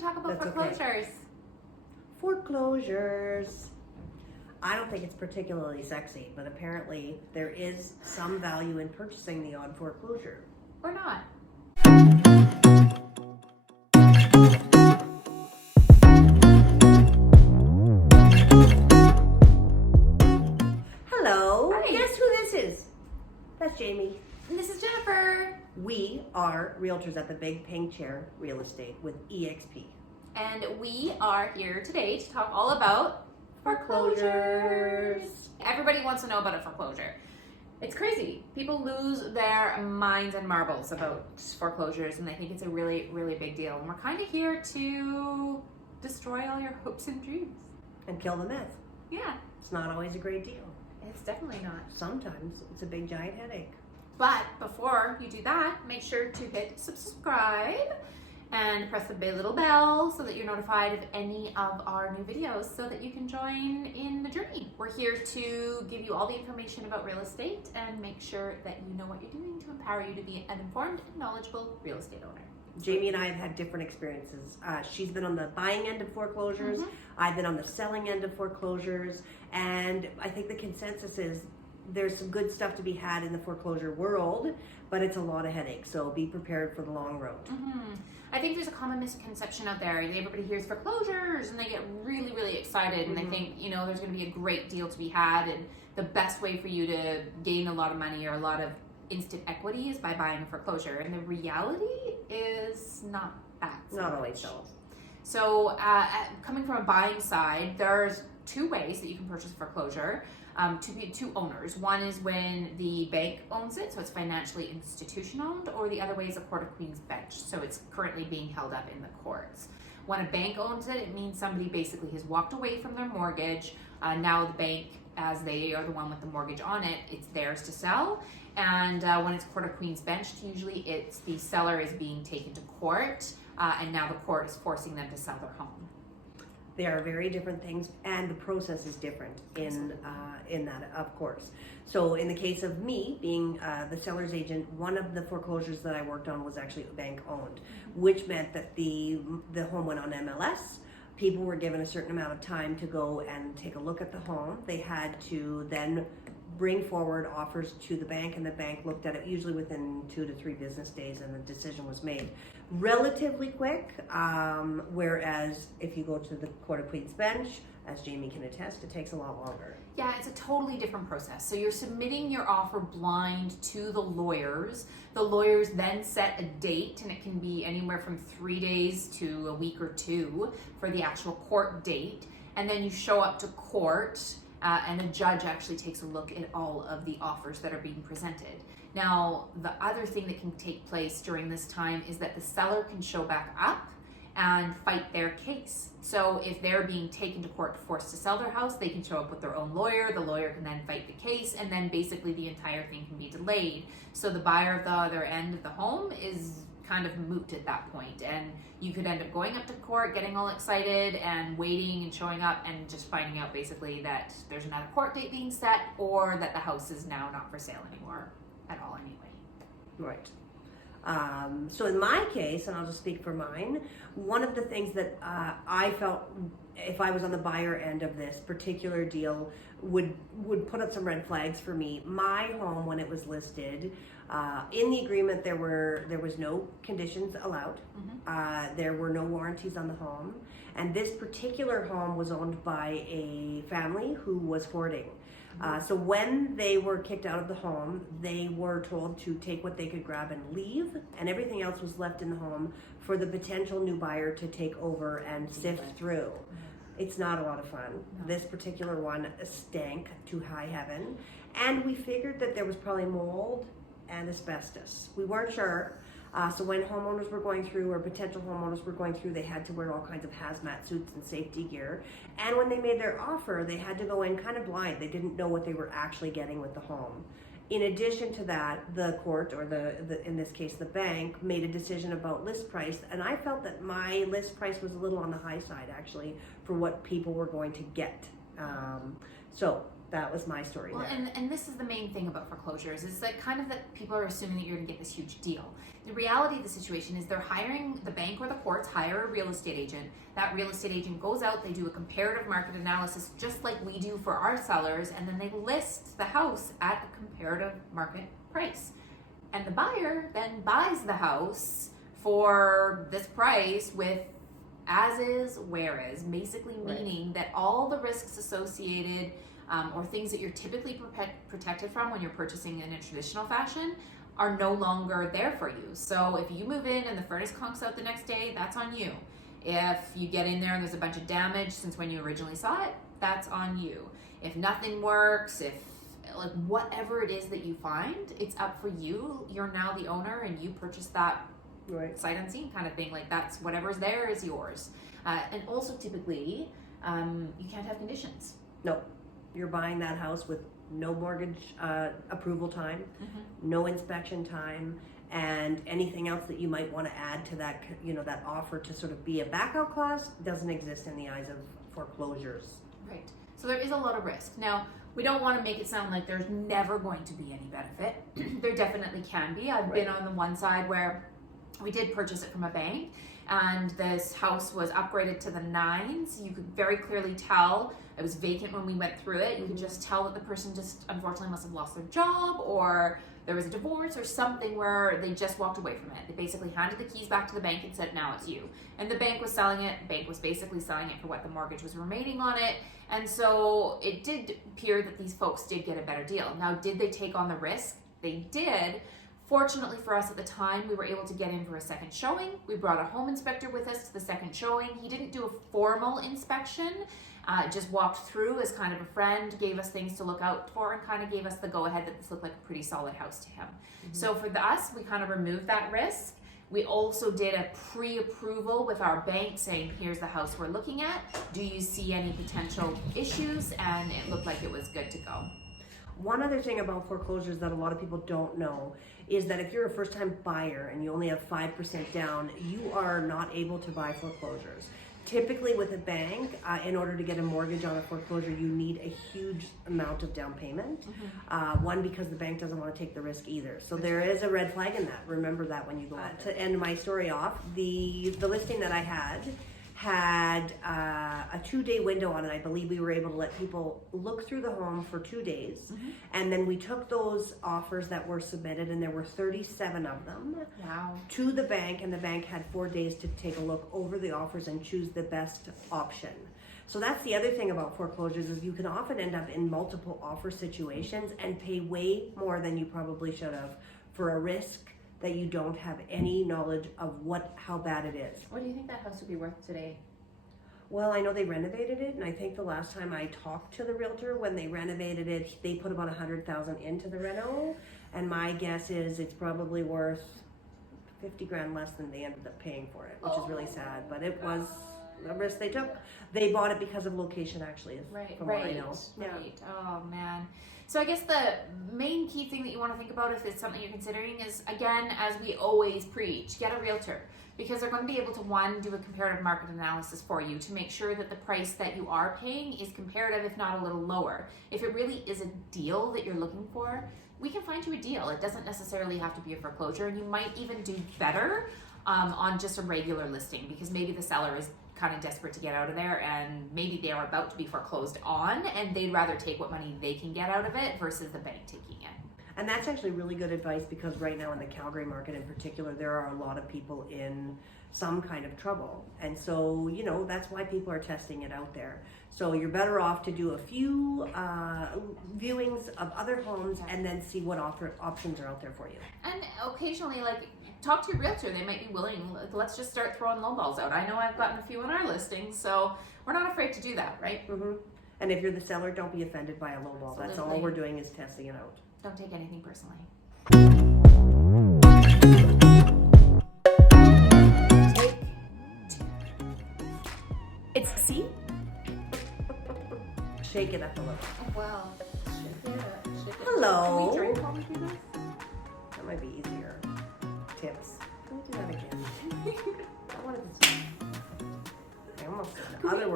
to talk about That's foreclosures. okay. Foreclosures. I don't think it's particularly sexy, but apparently there is some value in purchasing the odd foreclosure. Or not. Hello. Hi. Guess who this is? That's Jamie. And this is Jennifer. We are realtors at the Big Pink Chair Real Estate with EXP. And we are here today to talk all about foreclosures. Everybody wants to know about a foreclosure. It's crazy. People lose their minds and marbles about foreclosures, and they think it's a really, really big deal. And we're kind of here to destroy all your hopes and dreams. And kill the myth. Yeah, It's not always a great deal. it's definitely not. Sometimes it's a big giant headache. But before you do that, make sure to hit subscribe and press the little bell so that you're notified of any of our new videos so that you can join in the journey. We're here to give you all the information about real estate and make sure that you know what you're doing to empower you to be an informed and knowledgeable real estate owner. Jamie and I have had different experiences. She's been on the buying end of foreclosures. I've been on the selling end of foreclosures. And I think the consensus is there's some good stuff to be had in the foreclosure world, but it's a lot of headaches. So be prepared for the long road. I think there's a common misconception out there. Everybody hears foreclosures and they get really, really excited and they think, you know, there's going to be a great deal to be had and the best way for you to gain a lot of money or a lot of instant equity is by buying a foreclosure. And the reality is not that. Not always so. So coming from a buying side, there's two ways that you can purchase a foreclosure. Two owners. One is when the bank owns it, so it's financially institution owned, or the other way is a court of Queen's bench, so it's currently being held up in the courts. When a bank owns it, it means somebody basically has walked away from their mortgage. Now the bank, as they are the one with the mortgage on it, it's theirs to sell. And when it's court of Queen's bench, usually it's the seller is being taken to court, and now the court is forcing them to sell their home. They are very different things, and the process is different in that, of course. So in the case of me being the seller's agent, one of the foreclosures that I worked on was actually bank owned, which meant that the home went on MLS. People were given a certain amount of time to go and take a look at the home. They had to then bring forward offers to the bank, and the bank looked at it usually within 2 to 3 business days, and the decision was made relatively quick. Whereas if you go to the Court of Queen's bench, as Jamie can attest, it takes a lot longer. Yeah, it's a totally different process. So you're submitting your offer blind to the lawyers. The lawyers then set a date, and it can be anywhere from 3 days to a week or 2 for the actual court date. And then you show up to court, and a judge actually takes a look at all of the offers that are being presented. Now, the other thing that can take place during this time is that the seller can show back up and fight their case. So if they're being taken to court forced to sell their house, they can show up with their own lawyer. The lawyer can then fight the case, and then basically the entire thing can be delayed. So the buyer of the other end of the home is kind of moot at that point, and you could end up going up to court, getting all excited and waiting and showing up and just finding out basically that there's another court date being set, or that the house is now not for sale anymore at all anyway. Right. So in my case, and I'll just speak for mine, one of the things that I felt if I was on the buyer end of this particular deal would put up some red flags for me. My home, when it was listed, in the agreement there was no conditions allowed. There were no warranties on the home, and this particular home was owned by a family who was hoarding. So when they were kicked out of the home, they were told to take what they could grab and leave, and everything else was left in the home for the potential new buyer to take over and sift through. It's not a lot of fun. No. This particular one stank to high heaven, and we figured that there was probably mold and asbestos. We weren't sure. So when homeowners were going through, or potential homeowners were going through, they had to wear all kinds of hazmat suits and safety gear. And when they made their offer, they had to go in kind of blind. They didn't know what they were actually getting with the home. In addition to that, the court, or the in this case the bank, made a decision about list price, and I felt that my list price was a little on the high side actually for what people were going to get. So that was my story Well, there. and this is the main thing about foreclosures is that kind of that people are assuming that you're going to get this huge deal. The reality of the situation is they're hiring, the bank or the courts hire a real estate agent. That real estate agent goes out, they do a comparative market analysis just like we do for our sellers, and then they list the house at a comparative market price. And the buyer then buys the house for this price with as is, where is, basically meaning that all the risks associated or things that you're typically protected from when you're purchasing in a traditional fashion are no longer there for you. So if you move in and the furnace conks out the next day, that's on you. If you get in there and there's a bunch of damage since when you originally saw it, that's on you. If nothing works, if like whatever it is that you find, it's up for you. You're now the owner and you purchased that sight unseen kind of thing. Like that's whatever's there is yours. And also typically, you can't have conditions. No, you're buying that house with no mortgage approval time, no inspection time, and anything else that you might want to add to that, that offer to sort of be a backup clause doesn't exist in the eyes of foreclosures. Right. So there is a lot of risk. Now, we don't want to make it sound like there's never going to be any benefit. There definitely can be. I've been on the one side where we did purchase it from a bank and this house was upgraded to the 9s. You could very clearly tell it was vacant when we went through it. You could just tell that the person just unfortunately must have lost their job or there was a divorce or something where they just walked away from it. They basically handed the keys back to the bank and said, now it's you. And the bank was selling it. The bank was basically selling it for what the mortgage was remaining on it. And so it did appear that these folks did get a better deal. Now, did they take on the risk? They did. Fortunately for us at the time, we were able to get in for a second showing. We brought a home inspector with us to the second showing. He didn't do a formal inspection, just walked through as kind of a friend, gave us things to look out for, and kind of gave us the go-ahead that this looked like a pretty solid house to him. So for us, we kind of removed that risk. We also did a pre-approval with our bank saying, here's the house we're looking at. Do you see any potential issues? And it looked like it was good to go. One other thing about foreclosures that a lot of people don't know is that if you're a first-time buyer and you only have 5% down, you are not able to buy foreclosures. Typically with a bank, in order to get a mortgage on a foreclosure, you need a huge amount of down payment. One, because the bank doesn't want to take the risk either. So there is a red flag in that. Remember that when you go out. To end my story off, the listing that I had a 2-day window on it. I believe we were able to let people look through the home for 2 days. And then we took those offers that were submitted, and there were 37 of them, to the bank, and the bank had 4 days to take a look over the offers and choose the best option. So that's the other thing about foreclosures is you can often end up in multiple offer situations and pay way more than you probably should have for a risk that you don't have any knowledge of how bad it is. What do you think that house would be worth today? Well, I know they renovated it, and I think the last time I talked to the realtor, when they renovated it, they put about $100,000 into the reno, and my guess is it's probably worth 50 grand less than they ended up paying for it, which is really sad, but it was a risk they took. They bought it because of location, actually, from what I know. Right. Oh, man. So I guess the main key thing that you want to think about if it's something you're considering is, again, as we always preach, get a realtor. Because they're going to be able to, one, do a comparative market analysis for you to make sure that the price that you are paying is comparative, if not a little lower. If it really is a deal that you're looking for, we can find you a deal. It doesn't necessarily have to be a foreclosure, and you might even do better on just a regular listing because maybe the seller is kind of desperate to get out of there and maybe they are about to be foreclosed on and they'd rather take what money they can get out of it versus the bank taking it. And that's actually really good advice because right now in the Calgary market in particular, there are a lot of people in some kind of trouble. And so, that's why people are testing it out there. So you're better off to do a few viewings of other homes and then see what options are out there for you. And occasionally, talk to your realtor. They might be willing. Let's just start throwing lowballs out. I know I've gotten a few on our listings, so we're not afraid to do that, right? And if you're the seller, don't be offended by a lowball. That's all we're doing is testing it out. Don't take anything personally. It's C. Shake it up a little. Well, shake it. Hello. Can we drink while we do this? That might be easier. Tips. Can we do that again? I wanted to. I almost said the other word.